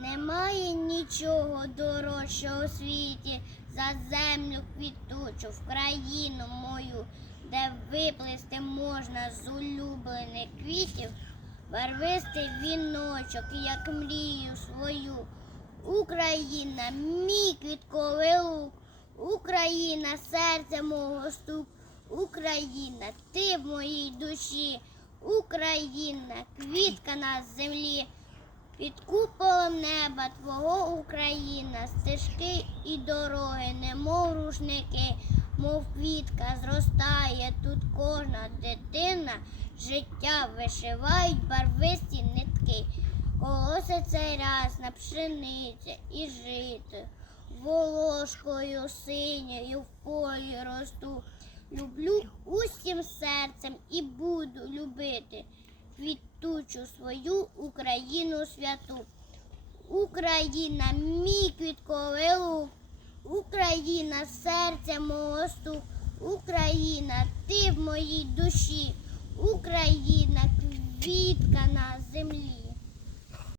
Немає нічого дорожчого у світі за землю квітучу в країну мою, де виплести можна з улюблених квітів, барвистий віночок, як мрію свою. Україна, мій квітковий лук, Україна, серце мого стук, Україна, ти в моїй душі, Україна, квітка на землі. Під куполом неба твого Україна, стежки і дороги, немов рушники, мов квітка зростає тут кожна дитина, життя вишивають барвисті нитки. Колосе цей раз на пшениця і жито, волошкою синьою в полі росту. Люблю усім серцем і буду любити квітучу свою Україну святу. Україна, мій квітковий Україна, серце мого стук, Україна, ти в моїй душі, Україна, квітка на землі.